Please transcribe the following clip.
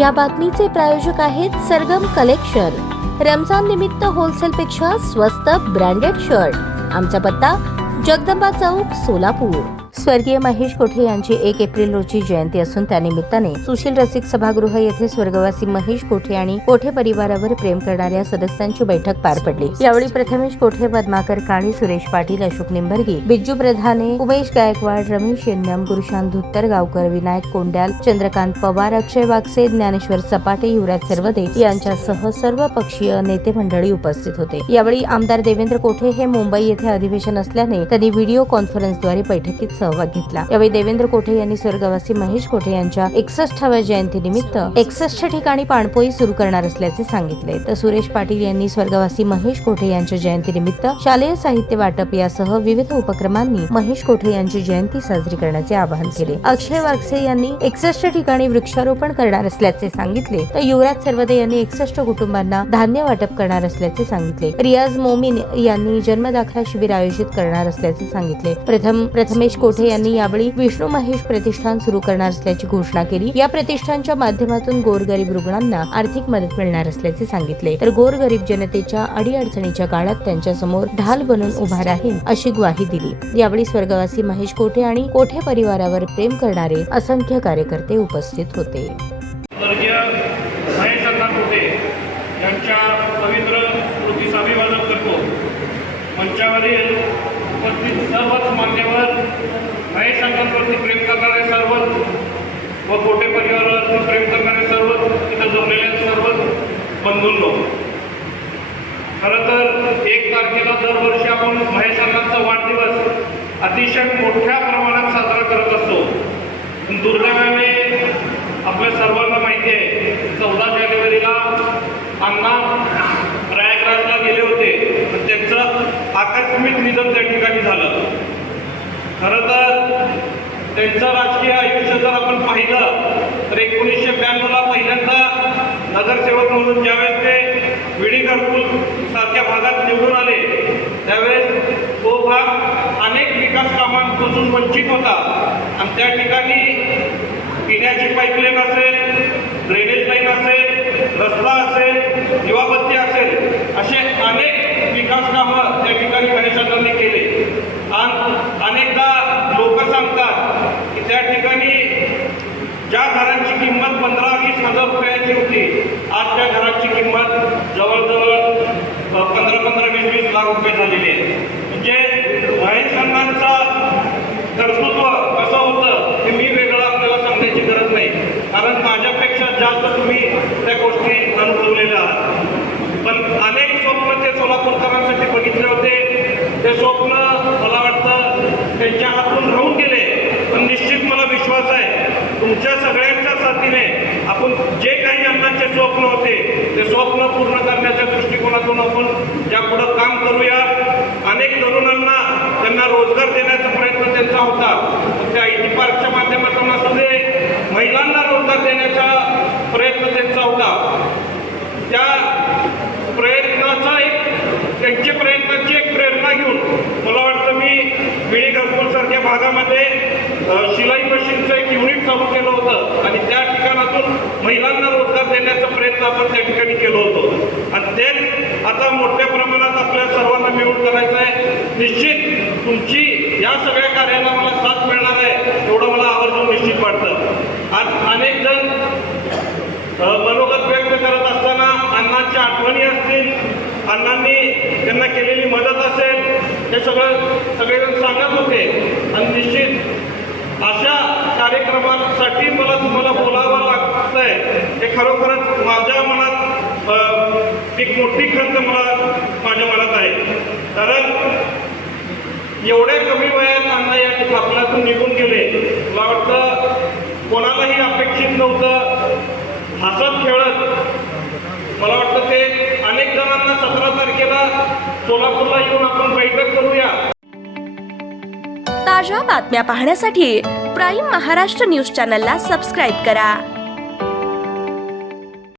या बातमीचे प्रायोजक आहेत सरगम कलेक्शन। रमजान निमित्त होलसेल पेक्षा स्वस्त ब्रँडेड शर्ट। आमचा पत्ता जगदंबा चौक, सोलापूर। स्वर्गीय महेश कोठे यांची 1 एप्रिल रोजी जयंती असून त्यानिमित्ताने सुशील रसिक सभागृह येथे स्वर्गवासी महेश कोठे आणि कोठे परिवारावर प्रेम करणाऱ्या सदस्यांची बैठक पार पडली। यावेळी प्रथमेश कोठे, पद्माकर काळे, सुरेश पाटील, अशोक निंबर्गी, बिज्जू प्रधाने, उमेश गायकवाड, रमेश यन्नम, गुरुशांत धुत्तरगावकर, विनायक कोंड्याल, चंद्रकांत पवार, अक्षय वागसे, ज्ञानेश्वर सपाटे, युवराज सरवदे यांच्यासह सर्व पक्षीय नेते मंडळी उपस्थित होते। यावेळी आमदार देवेंद्र कोठे हे मुंबई येथे अधिवेशन असल्याने त्यांनी व्हिडिओ कॉन्फरन्सद्वारे बैठकीत सहभाग घेतला। यावेळी देवेंद्र कोठे यांनी स्वर्गवासी महेश कोठे यांच्या 61व्या जयंतीनिमित्त 61 ठिकाणी पाणपोई सुरू करणार असल्याचे सांगितले। तर सुरेश पाटील यांनी स्वर्गवासी महेश कोठे यांच्या जयंतीनिमित्त शालेय साहित्य वाटप यासह विविध उपक्रमांनी महेश कोठे यांची जयंती साजरी करण्याचे आवाहन केले। अक्षय वागसे यांनी 61 ठिकाणी वृक्षारोपण करणार असल्याचे सांगितले। तर युवराज सरवदे यांनी 61 कुटुंबांना धान्य वाटप करणार असल्याचे सांगितले। रियाज मोमीन यांनी जन्मदाखला शिबिर आयोजित करणार असल्याचे सांगितले। प्रथमेश कोठे यांनी यावेळी विष्णू महेश प्रतिष्ठान सुरू करणार असल्याची घोषणा केली। या प्रतिष्ठानच्या माध्यमातून गोरगरीब रुग्णांना आर्थिक मदत मिळणार असल्याचे सांगितले। तर गोरगरीब जनतेच्या अडीअडचणीच्या काळात त्यांच्या समोर ढाल बनून उभा राहील अशी ग्वाही दिली। यावेळी स्वर्गवासी महेश कोठे आणि कोठे परिवारावर प्रेम करणारे असंख्य कार्यकर्ते उपस्थित होते। यांच्या पवित्र स्मृतीस अभिवादन करतो। मंचावरील उपस्थित सर्वच मान्यवर, महेश अण्णांवरती प्रेम करणारे सर्वच व कोठे परिवारावरती प्रेम करणारे सर्वच, तिथं जमलेल्या सर्वच बंधूंनो, खरं तर 1 तारखेला दरवर्षी आपण महेश अण्णांचा वाढदिवस अतिशय मोठ्या प्रमाणात साजरा करत असतो। पण दुर्दैवाने आपल्या सर्वांना माहिती आहे 14 जानेवारीला अण्णा प्रयागराजला गेले होते, पण त्यांचं आकस्मिक निधन त्या ठिकाणी झालं। खरं तर त्यांचं राजकीय आयुष्य जर आपण पाहिलं तर 1992ला पहिल्यांदा नगरसेवक म्हणून ज्यावेळेस ते विडी घरकुल सारख्या भागात निवडून आले, त्यावेळेस तो भाग अनेक विकास कामांपासून वंचित होता आणि त्या ठिकाणी पिण्याची पाईपलाईन असेल, ड्रेनेज लाईन असेल, रस्ता असेल, दिवाबत्ती असेल, असे अनेक विकास कामं त्या ठिकाणी महेश अण्णांनी केले। आणि अनेकदा लोक सांगतात की त्या ठिकाणी ज्या घरांची किंमत 15-20 हजार रुपयाची होती, आज त्या घराची किंमत जवळजवळ 15-20 लाख रुपये झालेली आहे। म्हणजे महेश अण्णांचा कर्तृत्व कसं होतं हे मी वेगळं आपल्याला सांगण्याची गरज नाही, कारण माझ्यापेक्षा जास्त तुम्ही त्या गोष्टी अनुभवलेल्या आहात। पण अनेक स्वप्न ते सोलापूरकरांसाठी बघितले होते, ते स्वप्न मला वाटतं त्यांच्या हातून राहून गेले। पण निश्चित मला विश्वास आहे तुमच्या सगळ्यांच्या साथीने आपण जे काही अण्णांचे स्वप्न होते ते स्वप्न पूर्ण करण्याच्या दृष्टिकोनातून आपण यापुढं काम करूया। अनेक तरुणांना त्यांना रोजगार देण्याचा प्रयत्न त्यांचा होता, त्या IT पार्कच्या माध्यमातून असू दे, महिलांना रोजगार देण्याचा प्रयत्न त्यांचा होता। त्या प्रयत्नाचा त्यांच्या प्रयत्नाची एक प्रेरणा घेऊन मला वाटतं मी विडी घरकुल सारख्या भागामध्ये शिलाई मशीनचं एक युनिट चालू केलं होतं आणि त्या ठिकाणातून महिलांना रोजगार देण्याचा प्रयत्न आपण त्या ठिकाणी केलं होतं आणि तेच आता मोठ्या प्रमाणात आपल्या सर्वांना मिळून करायचं आहे। निश्चित तुमची या सगळ्या कार्याला मला साथ मिळणार आहे एवढं मला आवर्जून निश्चित वाटतं। आज अनेक जण मनोगत व्यक्त करत असताना अण्णांच्या आठवणी असतील, अण्णांनी त्यांना केलेली मदत असेल, हे सगळेजण सांगत होते आणि निश्चित अशा कार्यक्रमासाठी मला तुम्हाला बोलावं लागतंय हे खरोखरच माझ्या मनात एक मोठी खंत माझ्या मनात आहे। कारण एवढ्या कमी वयात अण्णा या आपल्यातून निघून गेले, मला वाटतं कोणालाही अपेक्षित नव्हतं। हसत खेळत मला वाटतं ते अनेक जणांना 17 तारखेला सोलापूरला येऊन आपण बैठक करूया। ताज्या बातम्या पाहण्यासाठी प्राईम महाराष्ट्र न्यूज चॅनलला सबस्क्राईब करा।